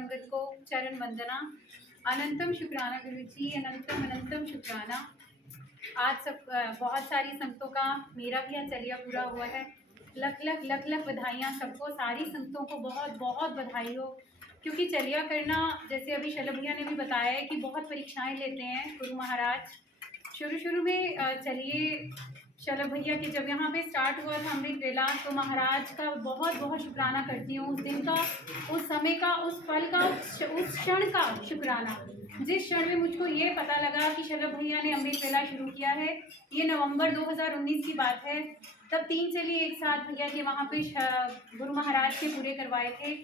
संगत को चरण वंदना। अनंतम शुक्राना गुरु जी, अनंतम अनंतम शुक्राना। आज सब बहुत सारी संगतों का, मेरा भी आज चलिया पूरा हुआ है। लख लख लख लख बधाइयाँ सबको, सारी संगतों को बहुत बहुत बधाई हो। क्योंकि चलिया करना, जैसे अभी शलभ भैया ने भी बताया है कि बहुत परीक्षाएं लेते हैं गुरु महाराज। शुरू में चलिए शलभ भैया के जब यहाँ पे स्टार्ट हुआ था अमृत वेला, तो महाराज का बहुत बहुत शुक्राना करती हूँ। उस दिन का, उस समय का, उस पल का, उस क्षण का शुक्राना। जिस क्षण में मुझको ये पता लगा कि शलभ भैया ने अमृत वेला शुरू किया है, ये नवंबर 2019 की बात है। तब 3 चलिए एक साथ भैया के वहाँ पे गुरु महाराज के पूरे करवाए थे।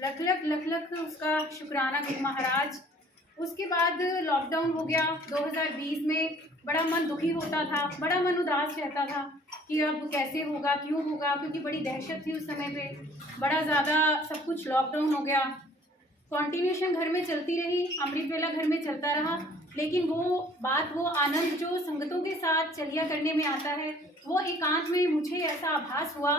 लख लख लख लख उसका शुक्राना गुरु महाराज। उसके बाद लॉकडाउन हो गया 2020 में। बड़ा मन दुखी होता था, बड़ा मन उदास रहता था कि अब कैसे होगा, क्यों होगा, क्योंकि बड़ी दहशत थी उस समय पे। बड़ा ज़्यादा सब कुछ लॉकडाउन हो गया। कॉन्टिन्यूशन घर में चलती रही, अमृत वेला घर में चलता रहा, लेकिन वो बात, वो आनंद जो संगतों के साथ चलिया करने में आता है, वो एकांत में मुझे ऐसा आभास हुआ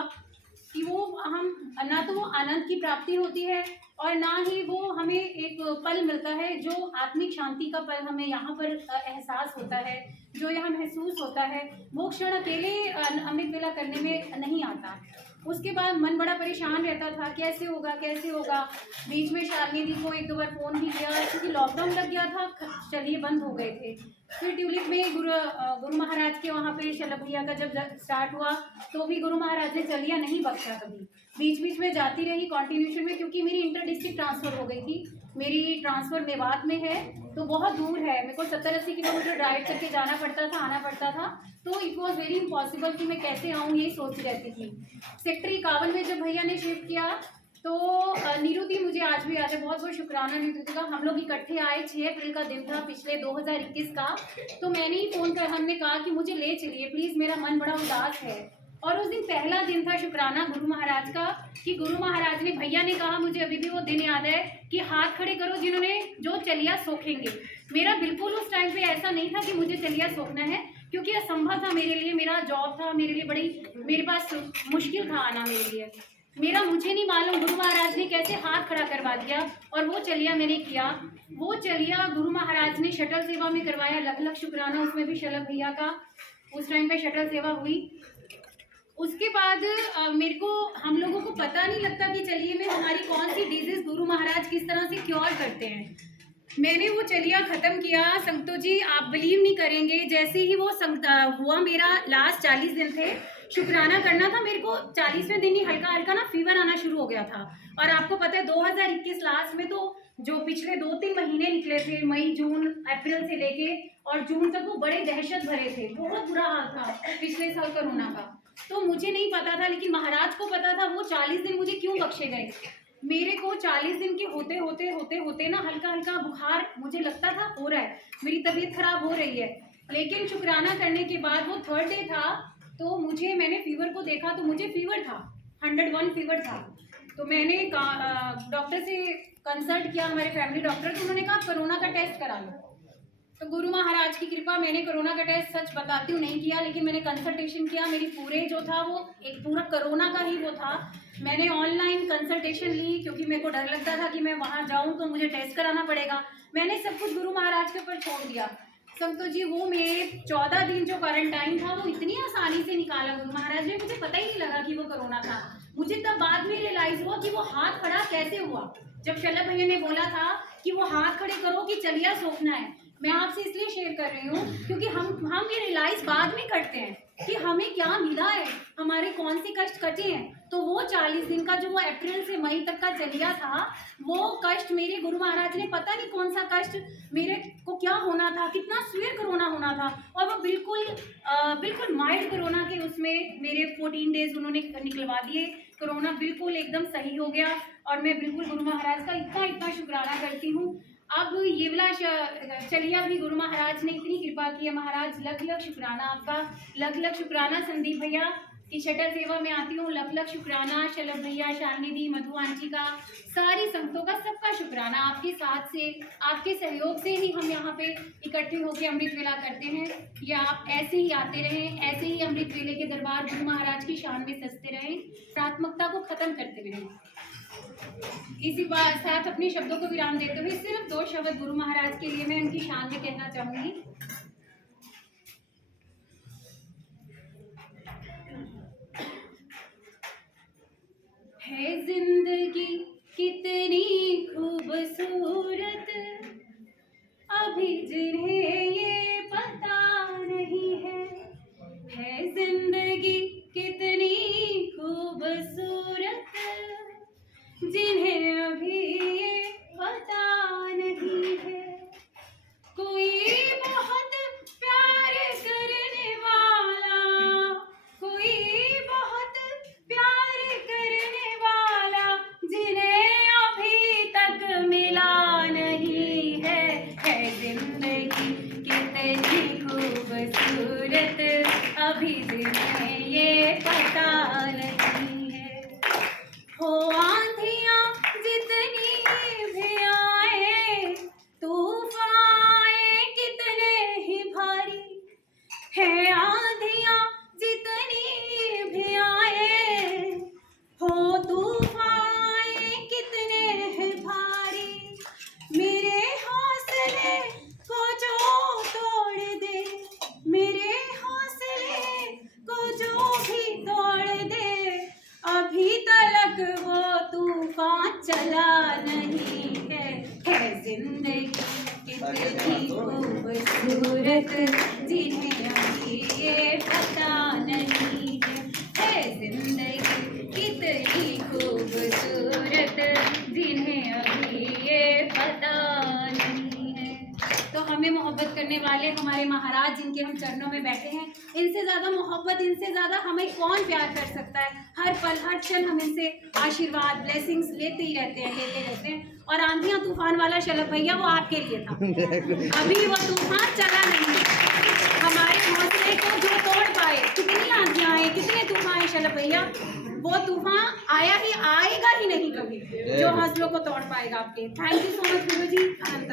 कि वो हम ना तो वो आनंद की प्राप्ति होती है और ना ही वो हमें एक पल मिलता है जो आत्मिक शांति का पल हमें यहाँ पर एहसास होता है, जो यहाँ महसूस होता है। वो क्षण अकेले अमृत वेला करने में नहीं आता। उसके बाद मन बड़ा परेशान रहता था, कैसे होगा कैसे होगा। बीच में शालिनी दी को 1-2 बार फ़ोन भी किया, क्योंकि लॉकडाउन लग गया था, चलिए बंद हो गए थे। फिर ट्यूलिप में गुरु महाराज के वहाँ पे शलभ भैया का जब स्टार्ट हुआ, तो भी गुरु महाराज ने चलिया नहीं बख्शा कभी। बीच बीच में जाती रही कॉन्टिन्यूशन में, क्योंकि मेरी इंटर डिस्ट्रिक्ट ट्रांसफ़र हो गई थी। मेरी ट्रांसफ़र मेवात में है, तो बहुत दूर है, मेरे को 70-80 किलोमीटर ड्राइव करके जाना पड़ता था, आना पड़ता था। तो इट वॉज वेरी इम्पॉसिबल कि मैं कैसे आऊँ, यही सोचती रहती थी। सेक्टर 51 में जब भैया ने शिफ्ट किया, तो नीरू दी मुझे आज भी याद है, बहुत बहुत शुक्राना नीरू दी का। हम लोग इकट्ठे आए, 6 अप्रैल का दिन था पिछले 2021 का। तो मैंने ही फ़ोन कर, हमने कहा कि मुझे ले चलिए प्लीज़, मेरा मन बड़ा उदास है। और उस दिन पहला दिन था शुक्राना गुरु महाराज का, कि गुरु महाराज ने, भैया ने कहा, मुझे अभी भी वो दिन याद है, कि हाथ खड़े करो जिन्होंने जो चलिया सोखेंगे। मेरा बिल्कुल उस टाइम पे ऐसा नहीं था कि मुझे चलिया सोखना है, क्योंकि असंभव था मेरे लिए। मेरा जॉब था, मेरे लिए बड़ी, मेरे पास मुश्किल था आना मेरे लिए। मुझे नहीं मालूम गुरु महाराज ने कैसे हाथ खड़ा करवा दिया, और वो चलिया मैंने किया। वो चलिया गुरु महाराज ने शटल सेवा में करवाया, लख लख शुक्राना उसमें भी शलभ भैया का। उस टाइम पे शटल सेवा हुई। उसके बाद मेरे को, हम लोगों को पता नहीं लगता कि चलिए में हमारी कौन सी डिजीज गुरु महाराज किस तरह से क्योर करते हैं। मैंने वो चलिया ख़त्म किया, संगतो जी आप बिलीव नहीं करेंगे, जैसे ही वो हुआ, मेरा लास्ट 40 दिन थे, शुक्राना करना था मेरे को, 40वें दिन ही हल्का हल्का ना फीवर आना शुरू हो गया था। और आपको पता है 2021 लास्ट में तो जो पिछले 2-3 महीने निकले थे, मई जून अप्रैल से लेके और जून तक, वो बड़े दहशत भरे थे, बहुत बुरा हाल था पिछले साल कोरोना का। तो मुझे नहीं पता था, लेकिन महाराज को पता था वो 40 दिन मुझे क्यों बख्शे गए। मेरे को 40 दिन के होते होते होते होते ना हल्का हल्का बुखार मुझे लगता था हो रहा है, मेरी तबीयत खराब हो रही है। लेकिन शुक्राना करने के बाद वो 3rd डे था, तो मैंने फीवर को देखा, तो मुझे फीवर था, 101 फीवर था। तो मैंने डॉक्टर से कंसल्ट किया, हमारे फैमिली डॉक्टर, तो उन्होंने कहा कोरोना का टेस्ट करा लो। तो गुरु महाराज की कृपा, मैंने कोरोना का टेस्ट सच बताती हूँ नहीं किया, लेकिन मैंने कंसल्टेशन किया। मेरी पूरे जो था वो एक पूरा कोरोना का ही वो था। मैंने ऑनलाइन कंसल्टेशन ली, क्योंकि मेरे को डर लगता था कि मैं वहाँ जाऊँ तो मुझे टेस्ट कराना पड़ेगा। मैंने सब कुछ गुरु महाराज के ऊपर छोड़ दिया। संतो जी, वो मेरे 14 दिन जो क्वारंटाइन था, वो इतनी आसानी से निकाला गुरु महाराज ने, मुझे पता ही नहीं लगा कि वो कोरोना था। मुझे तब बाद में रियलाइज हुआ कि वो हाथ खड़ा कैसे हुआ, जब शलभ भैया ने बोला था कि वो हाथ खड़े करो कि चलिया सोखना है। मैं आपसे इसलिए शेयर कर रही हूँ, क्योंकि हम ये रियलाइज बाद में करते हैं कि हमें क्या मिला है, हमारे कौन से कष्ट कटे हैं। तो वो 40 दिन का जो वो अप्रैल से मई तक का चलिया था, वो कष्ट मेरे गुरु महाराज ने, पता नहीं कौन सा कष्ट मेरे को क्या होना था, कितना सीवियर कोरोना होना था, और वो बिल्कुल माइल्ड कोरोना के उसमें मेरे 14 डेज उन्होंने निकलवा दिए। कोरोना बिल्कुल एकदम सही हो गया, और मैं बिल्कुल गुरु महाराज का इतना शुक्राना करती हूँ। अब ये वाला चलिया भी गुरु महाराज ने इतनी कृपा की है। महाराज लख लख शुक्राना आपका, लख लख शुक्राना संदीप भैया की शटल सेवा में आती हूँ, लख लख शुक्राना शलभ भैया, शालिनी दी, मधु आंटी का, सारी संगतों का, सबका शुक्राना। आपके साथ से, आपके सहयोग से ही हम यहाँ पे इकट्ठे होकर अमृत वेला करते हैं। या आप ऐसे ही आते रहें, ऐसे ही अमृत वेले के दरबार गुरु महाराज की शान में सजते रहें, प्राथमिकता को खत्म करते रहें। इसी बात साथ अपने शब्दों को विराम देते हुए सिर्फ 2 शब्द गुरु महाराज के लिए मैं उनकी शान में कहना चाहूंगी। है जिंदगी कितनी खूबसूरत, अभी जिन्हें ये पता नहीं है जिंदगी कितनी खूबसूरत, जिन्हें अभी ये पता नहीं है। कोई बहुत प्यार करने वाला, कोई बहुत प्यार करने वाला, जिन्हें अभी तक मिला नहीं है जिंदगी कितनी खूबसूरत, अभी जिन्हें ये पता नहीं है। हो आंधियां जितनी भी आए, तूफान कितने ही भारी है, आंधियां जितनी भी आए, हो तूफान कितने ही भारी, मेरे हौसले को जो तोड़ दे, मेरे हौसले को जो भी तोड़ दे, अभी तक वो तूफान चला नहीं है जिंदगी कितनी खूबसूरत, जिन्हें अभी ये पता नहीं है जिंदगी कितनी खूबसूरत, जिन्हें अभी ये पता नहीं है। तो हमें मोहब्बत करने वाले हमारे महाराज जिनके हम चरणों में बैठे हैं, इनसे ज़्यादा मोहब्बत, इनसे ज़्यादा हमें कौन प्यार कर सकता है। हर पल हर क्षण हम इनसे आशीर्वाद ब्लेसिंग्स लेते ही रहते हैं। और आंधियां तूफान वाला शलभ भैया वो आपके लिए था, अभी वो तूफान चला नहीं। हमारे हौसले को जो तोड़ पाए, कितनी आंधियां आए, कितने तूफान आए शलभ भैया, वो तूफान आएगा ही नहीं कभी जो हौसलों को तोड़ पाएगा आपके। Thank you so much Guru ji. Anant